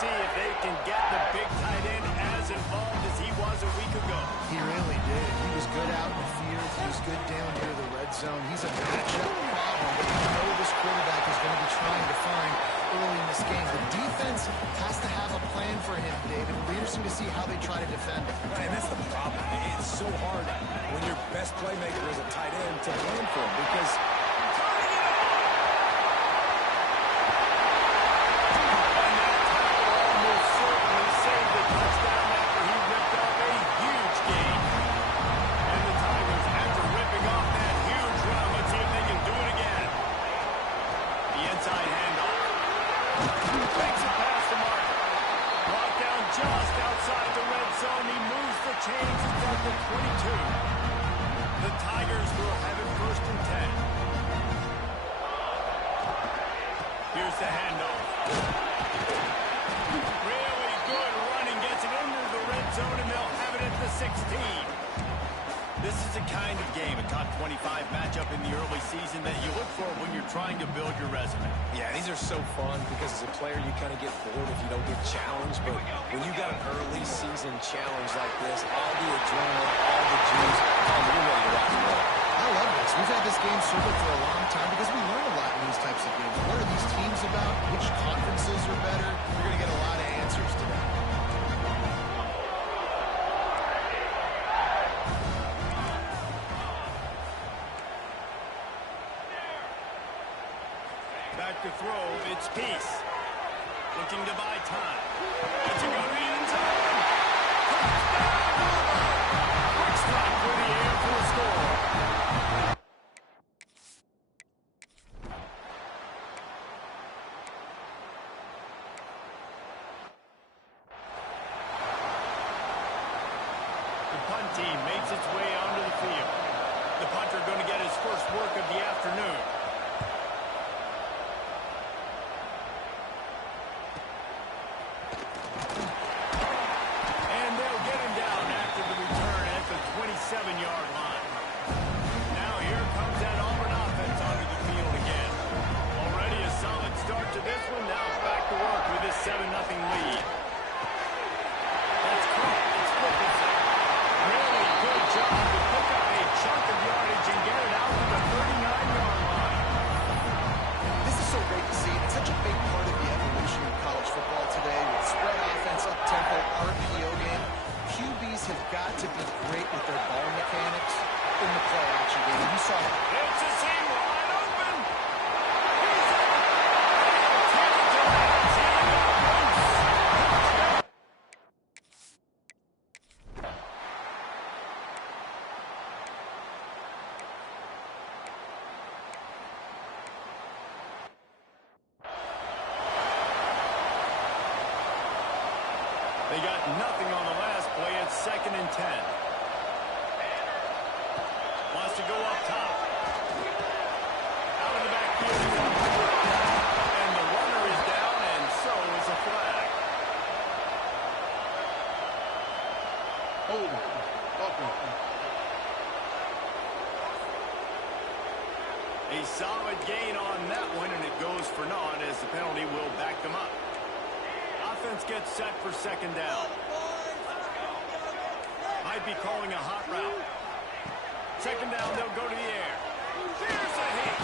see if they can get the big tight end as involved as he was a week ago. He really did. He was good out in the field. He was good down near the red zone. He's a matchup problem that you know this quarterback is going to be trying to find early in this game. The defense has to have a plan for him, David. It'll be interesting to see how they try to defend him. Right, and that's the problem. It's so hard when your best playmaker is a tight end to plan for him because so fun because as a player you kind of get bored if you don't get challenged, but when you got an early season challenge like this, all the adrenaline, all the juice, you're ready to rock and roll. I love this. We've had this game circled for a long time because we learn a lot in these types of games. What are these teams about? Which conferences are better? You're going to get a lot of answers today. To throw, it's Peace. Looking to buy time. It's a go to the end zone. Quick strike through the air for a score. The punt team makes its way onto the field. The punter going to get his first work of the afternoon. They got nothing on the last play. It's 2nd and 10. Wants to go up top. Out of the backfield. And the runner is down, and so is a flag. Hold on. A solid gain on that one, and it goes for naught as the penalty will back them up. Offense gets set for 2nd down. Might be calling a hot route. 2nd down, they'll go to the air. Here's a hit.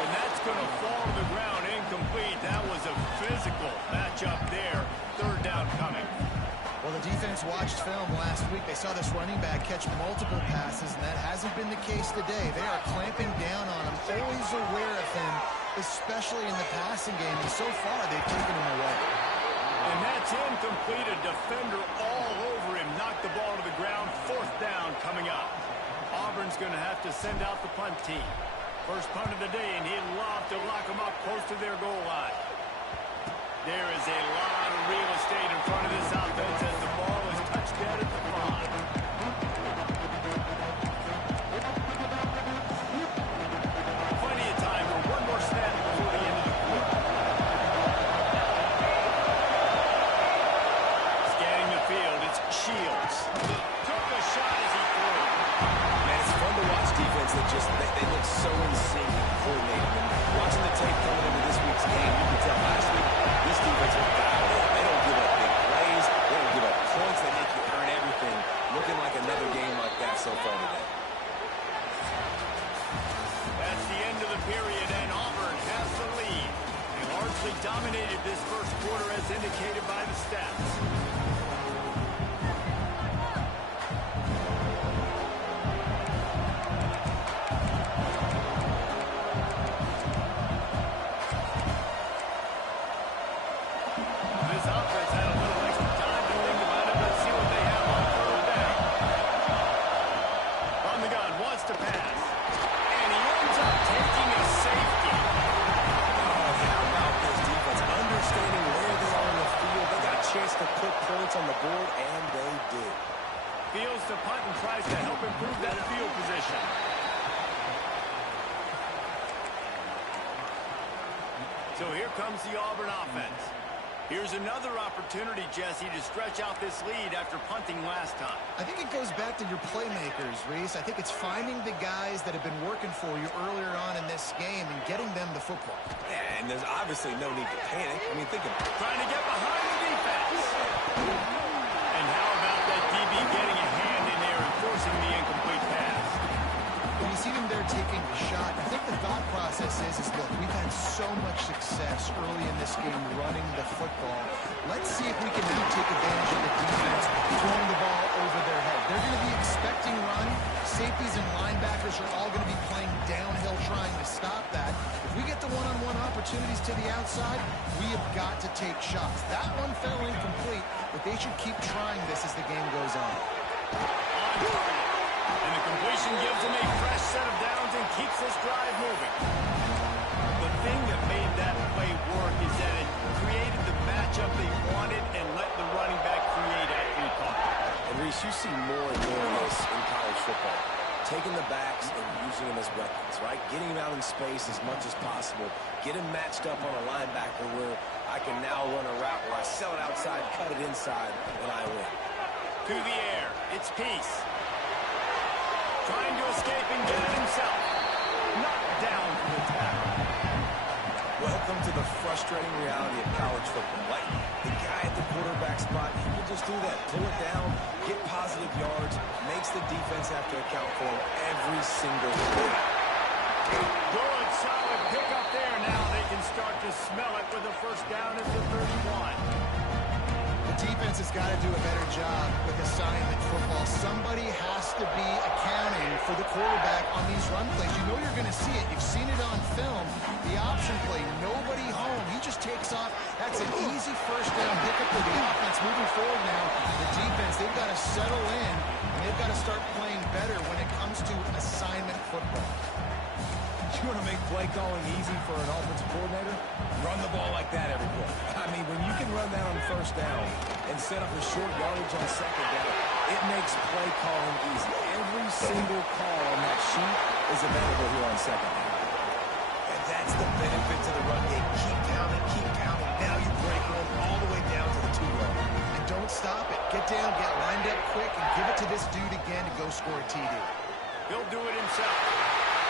And that's going to fall to the ground incomplete. That was a physical matchup there. 3rd down coming. Well, the defense watched film last week. They saw this running back catch multiple passes, and that hasn't been the case today. They are clamping down on him, always aware of him, especially in the passing game. And so far, they've taken him away. And that's incomplete. A defender all over him. Knocked the ball to the ground. 4th down coming up. Auburn's going to have to send out the punt team. First punt of the day, and he'd love to lock them up close to their goal line. There is a lot of real estate in front of this offense as the ball is touched dead at the 5. Plenty of time for one more snap before the end of the quarter. Scanning the field, it's Shields. Took a shot as he threw. Man, it's fun to watch defense that just, they look so in sync and coordinated. And watching the tape coming into this week's game, you can tell last week, this defense was dialed largely dominated this first quarter as indicated by the stats. This offense had a little extra time to think about it. Let's see what they have on third down. From the gun, wants to pass. And he ends up taking a safety. Oh, how about this defense? Understanding where they are in the field. They got a chance to put points on the board, and they did. Fields to punt and tries to help improve that field position. So here comes the Auburn offense. Here's another opportunity, Jesse, to stretch out this lead after punting last time. I think it goes back to your playmakers, Reese. I think it's finding the guys that have been working for you earlier on in this game and getting them the football. Yeah, and there's obviously no need to panic. I mean, think of it. Trying to get behind the defense. And how about that DB getting a hand in there and forcing the incomplete pass? When you see them there taking the shot, I think the thought process is look, we've had so much success early in this game running the football. Let's see if we can now take advantage of the defense throwing the ball over their head. They're going to be expecting run. Safeties and linebackers are all going to be playing downhill trying to stop that. If we get the one-on-one opportunities to the outside, we have got to take shots. That one fell incomplete, but they should keep trying this as the game goes on. And the completion gives them a fresh set of downs and keeps this drive moving. The thing that made that play work is that it created the matchup they wanted and let the running back create after he caught. And Reese, you see more and more of this in college football. Taking the backs and using them as weapons, right? Getting them out in space as much as possible. Get them matched up on a linebacker where I can now run a route where I sell it outside, cut it inside, and I win. To the air. It's Peace. Trying to escape and get it himself. Knocked down for the tackle. Welcome to the frustrating reality of college football. Like, the guy at the quarterback spot, he can just do that. Pull it down, get positive yards, makes the defense have to account for him every single play. Good, solid pickup there. Now they can start to smell it with a first down at the 31. The defense has got to do a better job with assignment football. Somebody has to be accounting for the quarterback on these run plays. You know you're going to see it. You've seen it on film. The option play, nobody home. He just takes off. That's an easy first down pickup for the offense. Moving forward now, the defense, they've got to settle in, and they've got to start playing better when it comes to assignment football. You want to make play calling easy for an offensive coordinator? Run the ball like that every play. I mean, when you can run that on first down and set up a short yardage on second down, it makes play calling easy. Every single call on that sheet is available here on second down. And that's the benefit to the run game. Keep pounding, keep pounding. Now you break one all the way down to the 2-yard line. And don't stop it. Get down, get lined up quick, and give it to this dude again to go score a TD. He'll do it himself.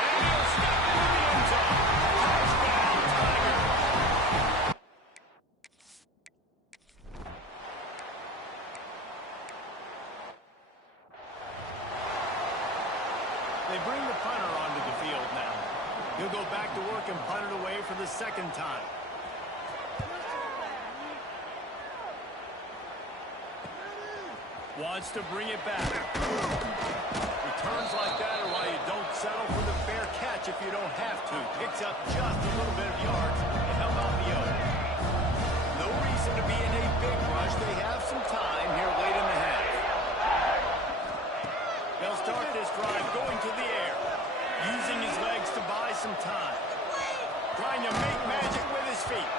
And he'll step into the end zone. Touchdown, Tigers. They bring the punter onto the field now. He'll go back to work and punt it away for the second time. Wants to bring it back. Returns like that are why you don't settle for the fair catch if you don't have to. Picks up just a little bit of yards to help out the other. No reason to be in a big rush. They have some time here late in the half. They'll start this drive going to the air. Using his legs to buy some time. Trying to make magic with his feet.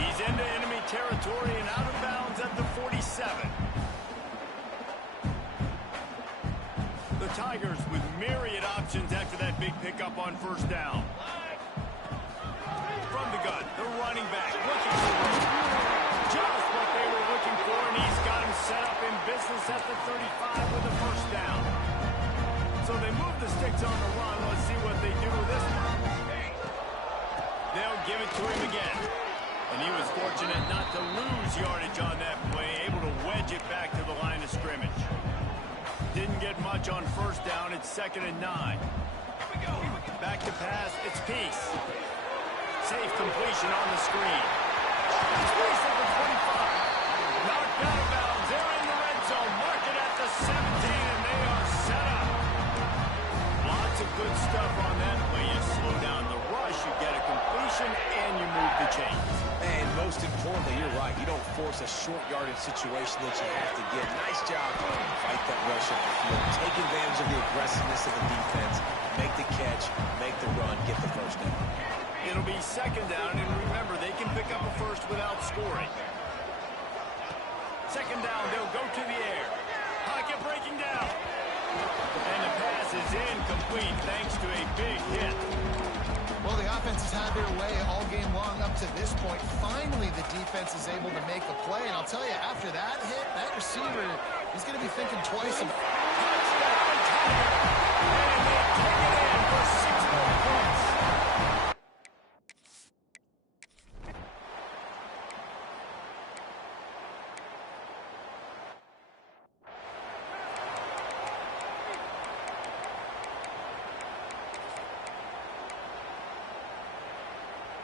He's into enemy territory and out of bounds at the 47. The Tigers with myriad options after that big pickup on first down. From the gun, the running back looking for just what they were looking for, and he's got him set up in business at the 35 with a first down. So they move the sticks on the run. Let's see what they do with this one. They'll give it to him again. And he was fortunate not to lose yardage on that play, able to wedge it back to the line of scrimmage. Didn't get much on first down. It's 2nd and 9. Back to pass. It's Peace. Safe completion on the screen. Space over 25. Knocked out of bounds. They're in the red zone. Mark it at the 17, and they are set up. Lots of good stuff on that play. You slow down the rush, you get a completion, and you move the chains. And most importantly, you're right. You don't force a short yardage situation that you have to get. Nice job. Fight that rush up the field. Take advantage of the aggressiveness of the defense. Make the catch. Make the run. Get the first down. It'll be second down, and remember, they can pick up a first without scoring. Second down, they'll go to the air. Pocket breaking down. And the pass is incomplete thanks to a big hit. Well, the offense has had their way all game long up to this point. Finally, the defense is able to make a play. And I'll tell you, after that hit, that receiver, he's going to be thinking twice about it. Touchdown, Tiger! And they take it in for 6 more points.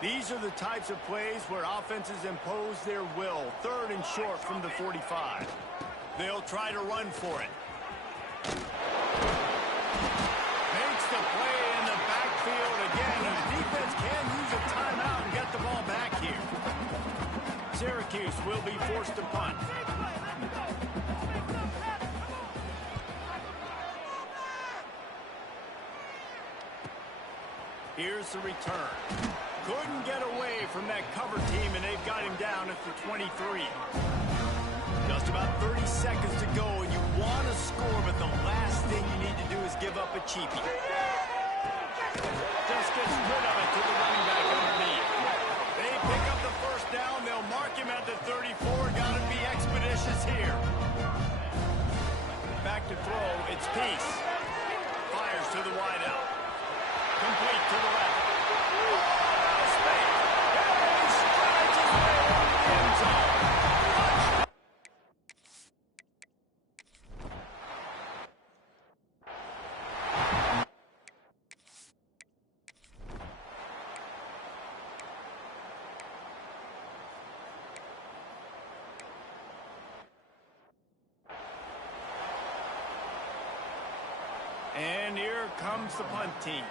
These are the types of plays where offenses impose their will. Third and short from the 45. They'll try to run for it. Makes the play in the backfield again. And the defense can use a timeout and get the ball back here. Syracuse will be forced to punt. Here's the return. Couldn't get away from that cover team, and they've got him down at the 23. Just about 30 seconds to go, and you want to score, but the last thing you need to do is give up a cheapie. Just gets rid of it to the running back underneath. They pick up the first down. They'll mark him at the 34. Got to be expeditious here. Back to throw. It's Peace. Fires to the wideout. Complete to the left. And here comes the punt team.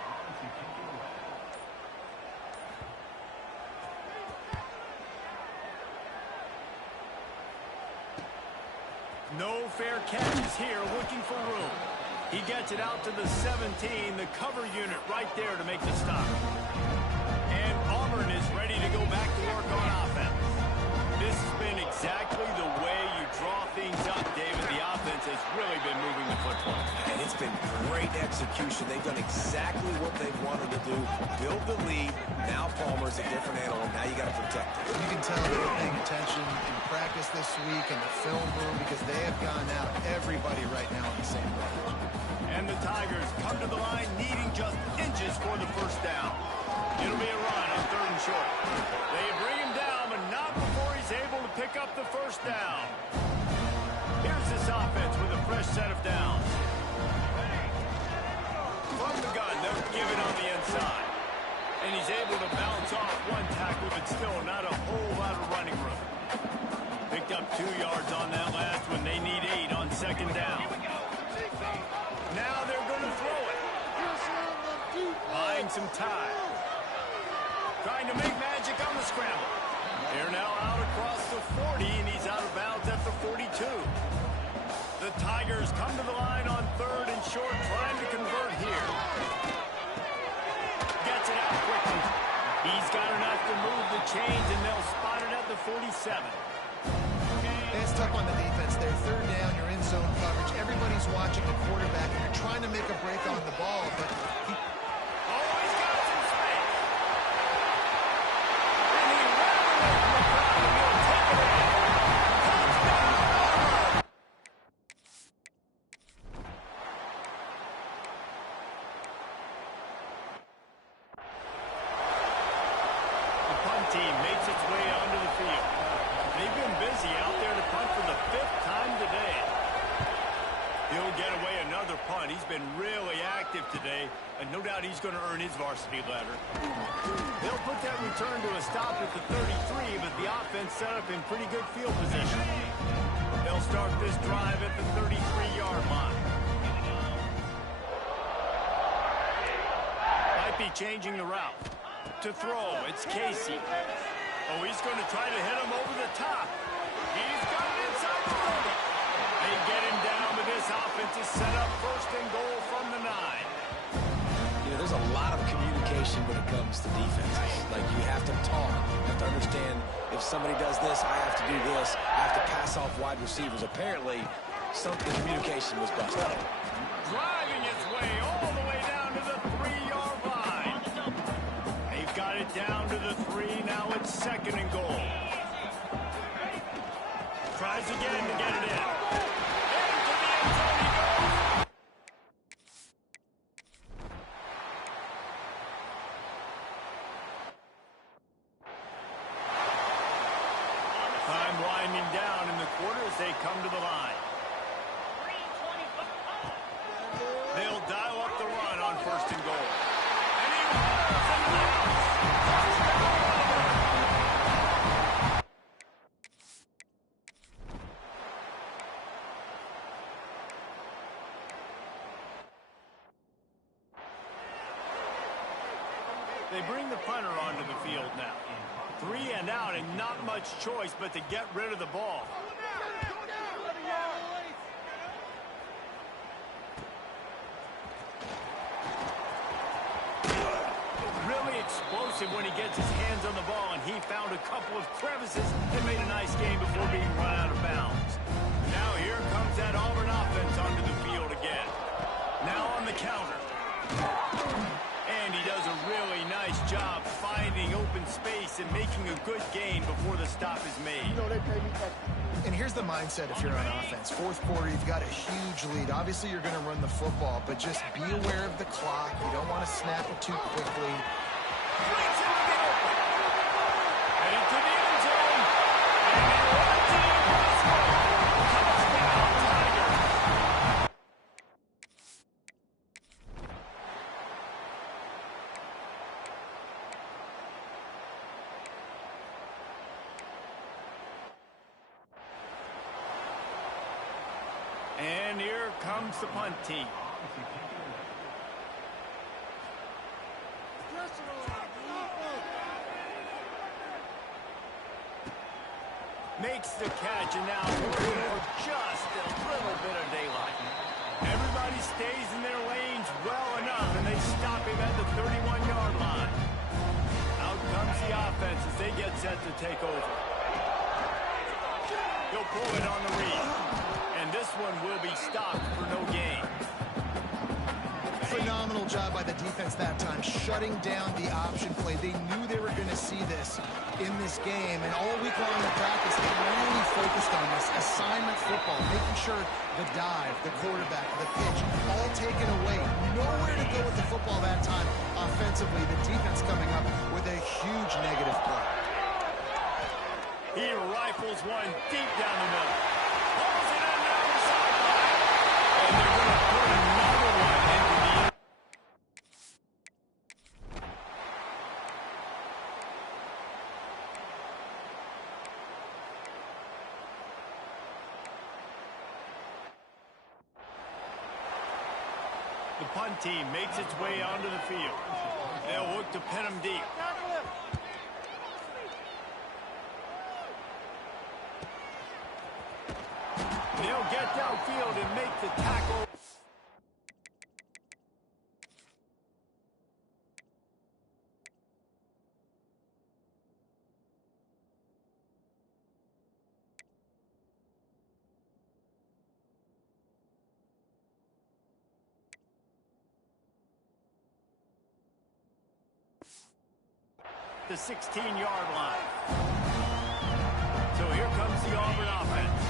No fair catches here, looking for room. He gets it out to the 17, the cover unit right there to make the stop. And Auburn is ready to go back to work on offense. This has been exactly the way you draw things up, David. The offense has really been moving the football. And it's been great execution. They've done exactly what they've wanted to do. Build the lead. Now Palmer's a different animal. Now you got to protect it. You can tell they're paying attention in practice this week in the film room because they have gone out everybody right now on the same page. And the Tigers come to the line needing just inches for the first down. It'll be a run on third and short. They bring him down, but not before he's able to pick up the first down. Here's this offense with a fresh set of downs. From the gun, they'll give it on the inside. And he's able to bounce off one tackle, but still not a whole lot of running room. Picked up 2 yards on that last one. They need 8 on second down. Now they're going to throw it. Buying some time. Trying to make magic on the scramble. They're now out across the 40, and he's out of bounds at the 42. The Tigers come to the line on third and short, trying to convert here. Gets it out quickly. He's got enough to move the chains, and they'll spot it at the 47. It's tough on the defense there. Third down, you're in zone coverage. Everybody's watching the quarterback, and you're trying to make a break on the ball, but Always got some space. And he ran away from the crowd, and he'll take it in. Touchdown, Auburn! The punt team makes its way onto the field. They've been busy out there to punt for the 5th time today. He'll get away another punt. He's been really active today, and no doubt his varsity letter. They'll put that return to a stop at the 33, but the offense set up in pretty good field position. They'll start this drive at the 33-yard line. Might be changing the route. To throw, it's Casey. Oh, he's going to try to hit him over the top. He's got it inside the 30. They get him down, but this offense is set up first and goal from the 9. You know, there's a lot of communication when it comes to defenses. Like, you have to talk. You have to understand if somebody does this, I have to do this. I have to pass off wide receivers. Apparently, the communication was busted. Driving his way all the way down to the 3-yard line. They've got it down to the 3. Now it's second and goal. Tries again to get it in. Into the end zone he goes. Time winding down in the quarter as they come to the line. They'll dial up the run on first and goal. And he rolls into the house. They bring the punter onto the field now. 3 and out and not much choice but to get rid of the ball. Really explosive when he gets his hands on the ball, and he found a couple of crevices and made a nice game before being run out of bounds. Now here comes that Auburn offense onto the field again. Now on the counter. And he does a really nice job finding open space and making a good gain before the stop is made. And here's the mindset if you're on offense. Fourth quarter, you've got a huge lead. Obviously, you're going to run the football, but just be aware of the clock. You don't want to snap it too quickly. Breaks into the open. And into the end zone. And it runs in. Touchdown, Tigers. And here comes the punt team. Makes the catch, and now looking for just a little bit of daylight. Everybody stays in their lanes well enough, and they stop him at the 31-yard line. Out comes the offense as they get set to take over. He'll pull it on the read. And this one will be stopped for no gain. Phenomenal job by the defense that time, shutting down the option play. They knew they were going to see this in this game, and all week long in practice, they really focused on this assignment football, making sure the dive, the quarterback, the pitch, all taken away. Nowhere to go with the football that time offensively. The defense coming up with a huge negative play. He rifles one deep down the middle. Pulls it in down the sideline. And they're going to put another one into the end. The punt team makes its way onto the field. They'll look to pin him deep. They'll get downfield and make the tackle. The 16-yard line. So here comes the Auburn offense.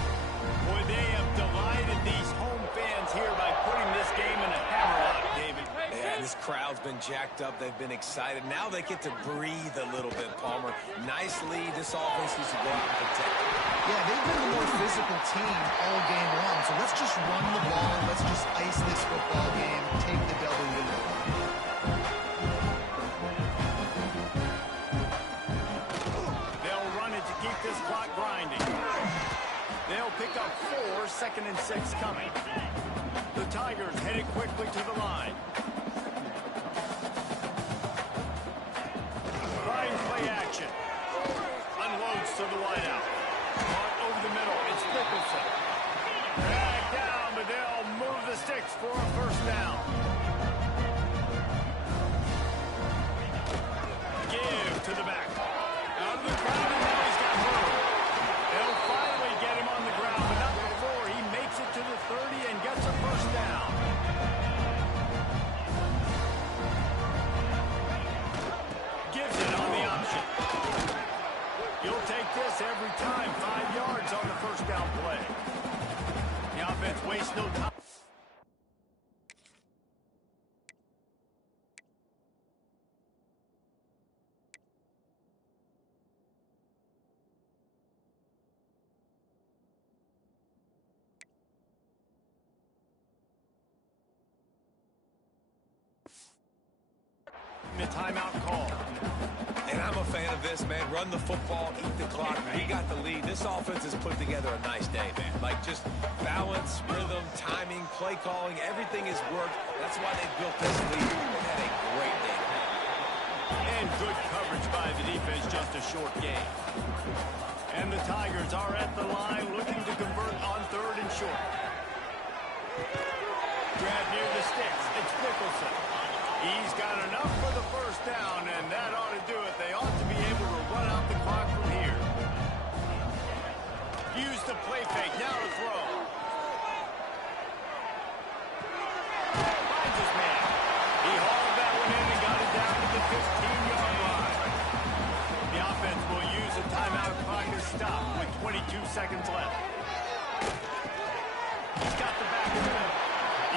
Boy, they have delighted these home fans here by putting this game in a hammerlock, David. Yeah, this crowd's been jacked up. They've been excited. Now they get to breathe a little bit, Palmer. Nice lead. This offense needs to go out and protect it. Yeah, they've been the more physical team all game long. So let's just run the ball. Let's just ice this football game, take the W. keep this clock grinding. They'll pick up 4, 2nd and 6 coming. The Tigers headed quickly to the line. Trying play action. Unloads to the wideout. Caught over the middle. It's Nicholson. Dragged down, but they'll move the sticks for a first down. Give to the back. Out of the crowd, and now he's got room. They'll finally get him on the ground, but not before he makes it to the 30 and gets a first down. Gives it on the option. You'll take this every time. 5 yards on the first down play. The offense wastes no time. The timeout call. And I'm a fan of this, man. Run the football, eat the clock. We got the lead. This offense has put together a nice day, man. Like, just balance, rhythm, timing, play calling, everything has worked. That's why they built this lead. They've had a great day. And good coverage by the defense, just a short game. And the Tigers are at the line looking to convert on 3rd and short. Grab near the sticks. It's Nicholson. He's got enough for the first down, and that ought to do it. They ought to be able to run out the clock from here. Use the play fake. Now to throw. Finds his man. He hauled that one in and got it down to the 15-yard line. The offense will use a timeout clock to stop with 22 seconds left. He's got the back of the middle.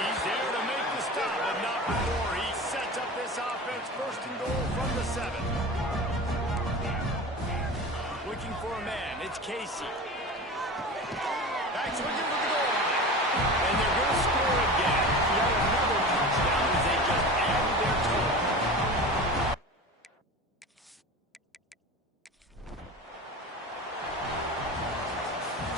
He's there to make the stop, but not before he sets up this offense. 1st and goal from the 7. Looking for a man. It's Casey. Backs looking for the goal line. And they're going to score.